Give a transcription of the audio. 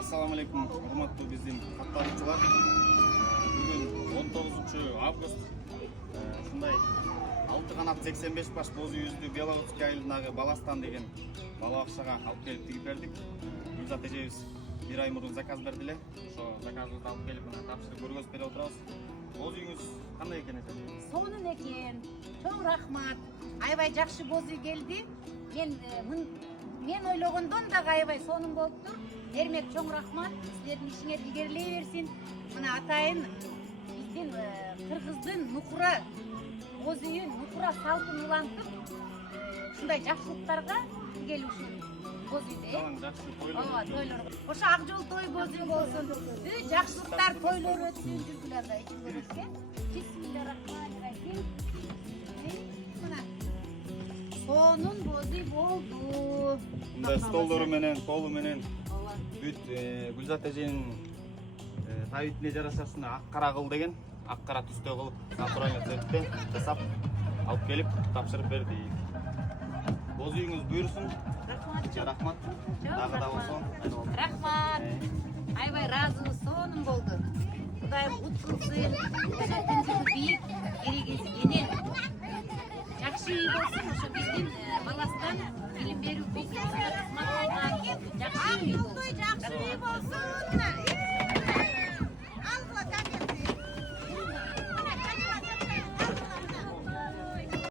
Assalamu alaikum, hurmatly bizim katılımcılar. Bugün 19 avgust. Şunday 6 kanat 85 baş boz yüzlü Белорусский айылындагы Баластан деген бала бакчага алып келип тигип бердик. Гүлзат эжебиз бир ай мурун заказ берди эле. Ошо заказыбызды алып келип мына тапшырып көргөзүп берип отурабыз. Боз үйүңүз кандай экен эже? Сонун экен. Чоң рахмат. Аябай жакшы боз үй келди. Мен ойлогондон дагы аябай сонун болуптур. Эрмек чоң рахмат. Силердин ишиңер илгерилей берсин. Мына атайын биздин кыргыздын нукура боз үйүн, нукура салтын улантып, ушундай жакшылыктарга келип ушул боз үйдө. Жакшы тойлор. Ошо ак жол той боз үй болсун. Жакшылыктар тойлор өтсүн, жүргүлөргө ичилерге. Бисмиллахиррахманиррахим. Мына сонун боз үй болду. Мындай столдору менен, полу менен бүт Гүлзат эженин табитине жараша ушундай ак кара кыл деген, ак кара түстө кылып, натуральный цветте жасап алып келип тапшырып берди. Боз үйүңүз буйрсун. Рахмат. Дагы да болсо. Рахмат. Аябай ыраазыбыз, сонун болду. Кудайым ут кылсын, өзүнүн бийик, эрегизгенен. Жакшы үй болсун, ошо биздин Баластан билим берүү комплексине кызмат кылган жакшы үй болсун.